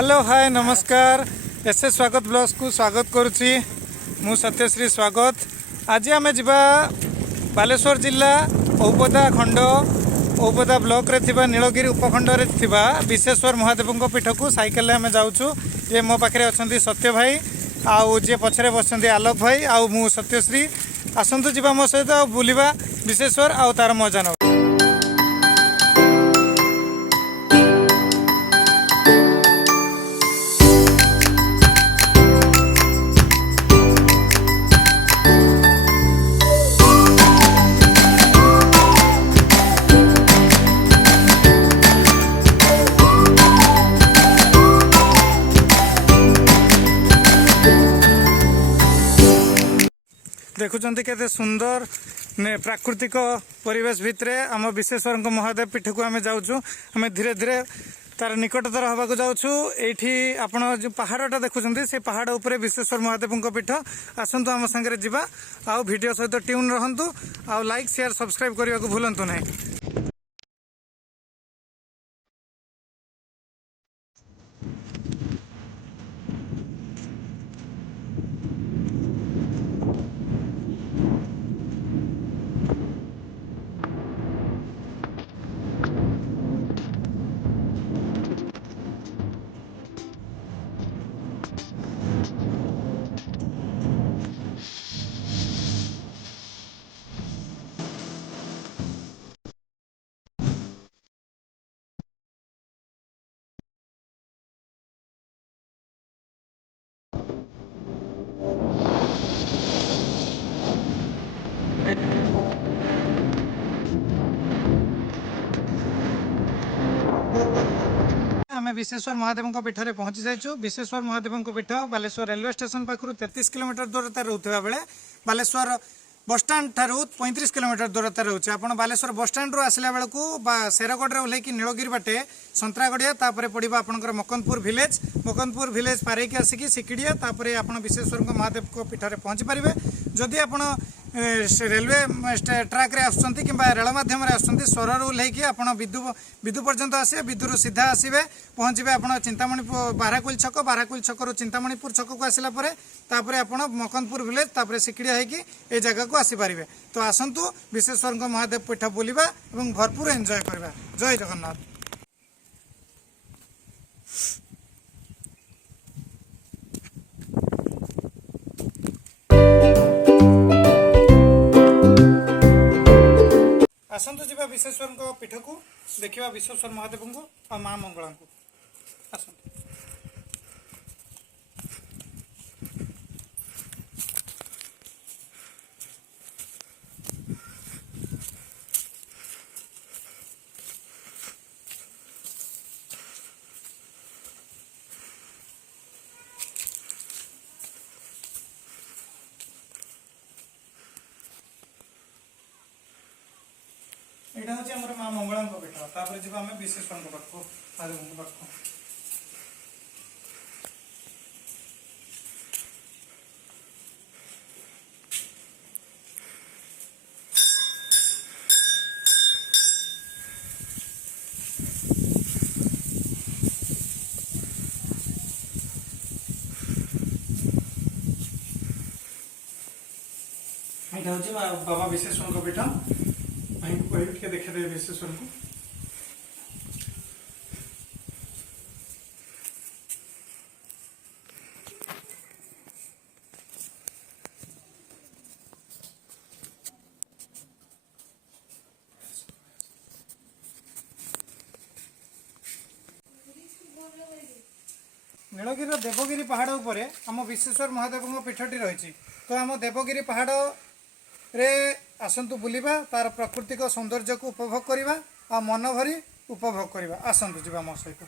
Hello hi नमस्कार S स्वागत blogs को स्वागत करुच्ची मु सत्यश्री स्वागत। आज आम जा बालेश्वर जिला औपदा खंड औपदा ब्लॉक रे थिबा नीलगिरी उपखंड रे थिबा विश्वेश्वर महादेव पीठ को साइकेल आम जाऊँ। ये मो पाखे अच्छा सत्य भाई आउ जे पछरे बसंती आलोक भाई आउ मु सत्यश्री आसतु जा मो सहित बुलिबा विश्वेश्वर आउ तार मजा न। देखुं के सुंदर ने प्राकृतिक परिवेश भितर आम विश्वेश्वर महादेव पीठ को आम जाऊँ। आम धीरे धीरे तार निकटतर हवाक जाऊँ। ये आपड़ जो पहाड़टा देखुं से पहाड़ उपरे विश्वेश्वर महादेव पीठ आसतु आम सागर जा आउ वीडियो सहित ट्यून रहतु आउ लाइक शेयर सब्सक्राइब करने को भूलु ना। आम विश्वेश्वर महादेव पीठ में पहुंची जाइए। विश्वेश्वर महादेव पीठ बालेश्वर रेलवे स्टेशन पाखु 33 किलोमीटर दूरता रोकता बेले बालेश्वर बसस्टाण्ड ठारू 35 किलोमीटर दूरता रोचे। आप बालेश्वर बसस्टाण्ड रू आसला बेलू शेरगढ़ ओह्लैकी नीलगिरी बाटे संतरागढ़िया तापर पड़ो आपंकर मकनपुर विलेज पारिकी आसिकी सिकिड़िया तापर आप विश्वेश्वर महादेव पीठ में पहुँची पारे। जदि आप रेलवे ट्रैक रे आसुँच कि रेल मध्यम आसुँच स्वरु ओह्लैकी आप विदु पर्यंत आसे विदुर सीधा आसवे पहुँचे आप चिंतामणिपुर बाराकुल छक चिंतामणिपुर छक को आसला तापर आप मकनपुर विलेज तापर सिकिड़िया होगी ये जगह को आसीपारे। तो आसतु विश्वेश्वर महादेव पीठ बुलवा और भरपूर एंजॉय करवा। जय जगन्नाथ। आसतु जी विश्वेश्वर पीठ को देखा विश्वेश्वर महादेव को और माँ मंगला को आसतु। यहाँ हूँ आम माँ मंगला पीठ तापर जी आम विश्वेश्वर पाख महादेव पाख। यहाँ हूँ बाबा विश्वेश्वर पीठ भाई को कह देखा दे विश्वेश्वर को। नीलगिरी देवगिरी पहाड़ उपरे आम विश्वेश्वर महादेव पीठटी रही। तो आम देवगिरी पहाड़ रे आसतु बुलिबा तार प्राकृतिक सौंदर्य को उपभोग करवा आ मन भरी उपभोग करवा। आसतु जी मो सहित।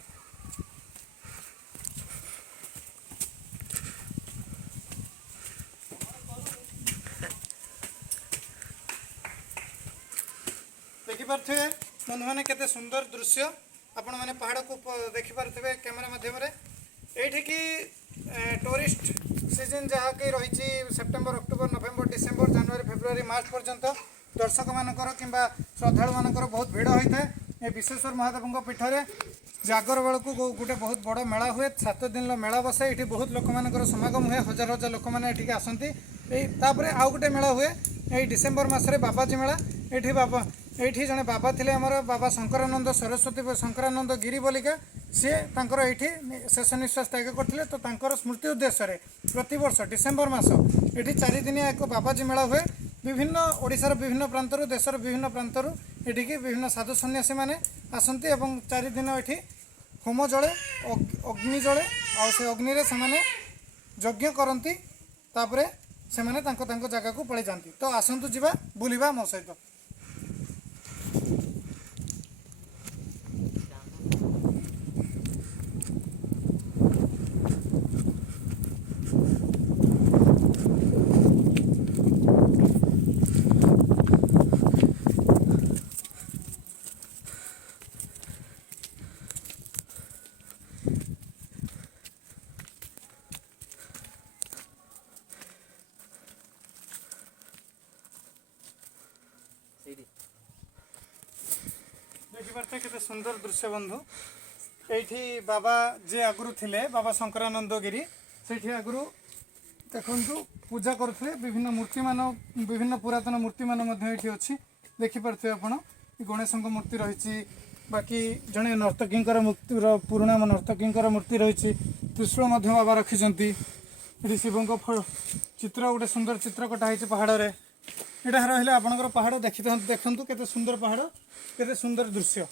देखिपे बंधु मैंने केते सुंदर दृश्य आपण मैंने पहाड़ को देखिपे कैमेरा माध्यम ये टूरिस्ट सीजन जहाँ कि रही सेप्टेम्बर अक्टोबर नवेम्बर डिसेम्बर जनवरी फेब्रुआरी मार्च पर्यंत दर्शक मानकर कि श्रद्धालु मानकर बहुत भिड़ होता है। विश्वेश्वर महादेव पीठ में जागर बेलू गोटे बहुत बड़ मेला हुए 7 दिन मेला बसे ये बहुत लोक मान समागम हुए हजार हजार लोक मैंने आसती तापर आउ गोटे मेला हुए ये डिसेम्बर मसरे बाबाजी मेला ये बाबा ये जड़े बाबा थे आमर बाबा शंकरानंद सरस्वती शंकरानंद गिरी बोलिका सी ये शेष निश्वास त्याग करते तो तांकर स्मृति उद्देश्य प्रति वर्ष डिसेम्बर मास ये 4 दिनिया एक बाबाजी मेला हुए विभिन्न ओडिशार विभिन्न प्रांतर देशर विभिन्न प्रांतर एठिकी विभिन्न साधु सन्यासी मैंने आसती 4 दिन ये होम जले अग्नि जले से अग्नि से यज्ञ करती तापरे से माने जगह को पलि जाती तो आसतु जीवा बुलिबा मो सहित देखिपारे केते सुंदर दृश्य बंधु ये बाबा जे आगुरी थिले बाबा शंकरानंद गिरी से आगुरी देखु पूजा करुले विभिन्न मूर्ति मान विभिन्न पुरातन मूर्ति मान अच्छी देखिपे आपण गणेश मूर्ति रही बाकी जड़े नर्तकी मूर्ति पुराणा नर्तकी मूर्ति रही त्रिशूल बाबा रखिंट ये शिव चित्र गोटे सुंदर चित्र कटाई पहाड़ में यहाँ रहा आपंकर पहाड़ देखते देखु केते सुंदर पहाड़ केते सुंदर दृश्य।